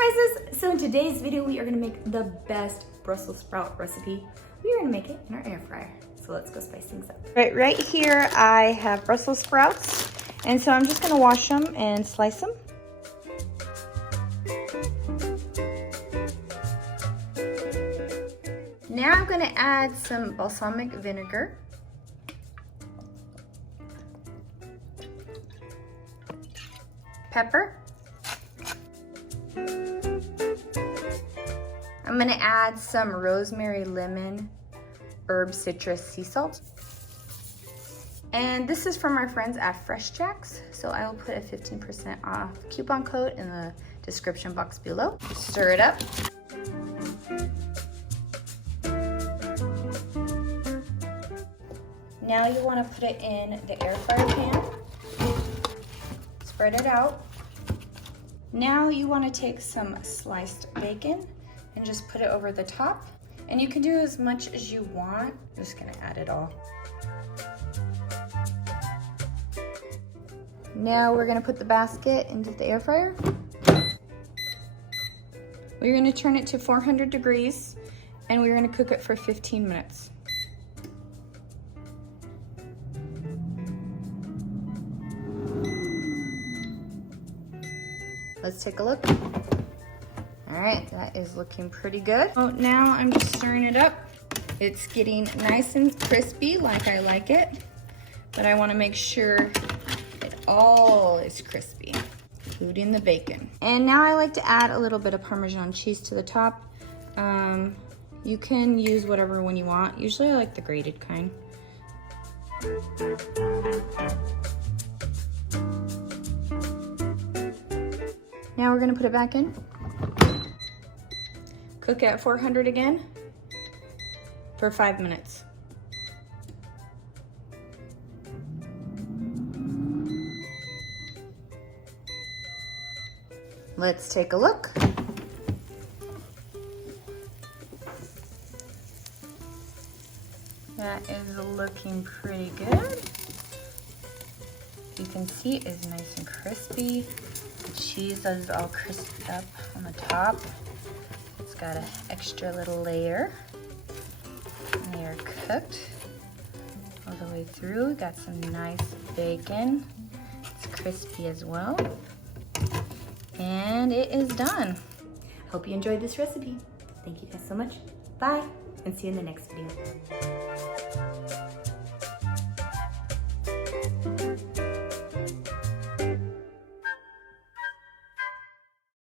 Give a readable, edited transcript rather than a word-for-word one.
Spices! So in today's video, we are gonna make the best Brussels sprout recipe. We are gonna make it in our air fryer. So let's go spice things up. Right here, I have Brussels sprouts. And so I'm just gonna wash them and slice them. Now I'm gonna add some balsamic vinegar. Pepper. I'm gonna add some rosemary, lemon, herb citrus sea salt. And this is from our friends at FreshJax, so I will put a 15% off coupon code in the description box below. Stir it up. Now you want to put it in the air fryer pan. Spread it out. Now you want to take some sliced bacon and just put it over the top. And you can do as much as you want. I'm just gonna add it all. Now we're gonna put the basket into the air fryer. We're gonna turn it to 400 degrees and we're gonna cook it for 15 minutes. Let's take a look. All right, that is looking pretty good. Oh, now I'm just stirring it up. It's getting nice and crispy like I like it, but I wanna make sure it all is crispy, including the bacon. And now I like to add a little bit of Parmesan cheese to the top. You can use whatever one you want. Usually I like the grated kind. Now we're gonna put it back in. Cook at 400 again for 5 minutes. Let's take a look. That is looking pretty good. You can see it is nice and crispy. The cheese is all crisped up on the top. It's got an extra little layer. And they are cooked all the way through. Got some nice bacon. It's crispy as well. And it is done. Hope you enjoyed this recipe. Thank you guys so much. Bye, and see you in the next video.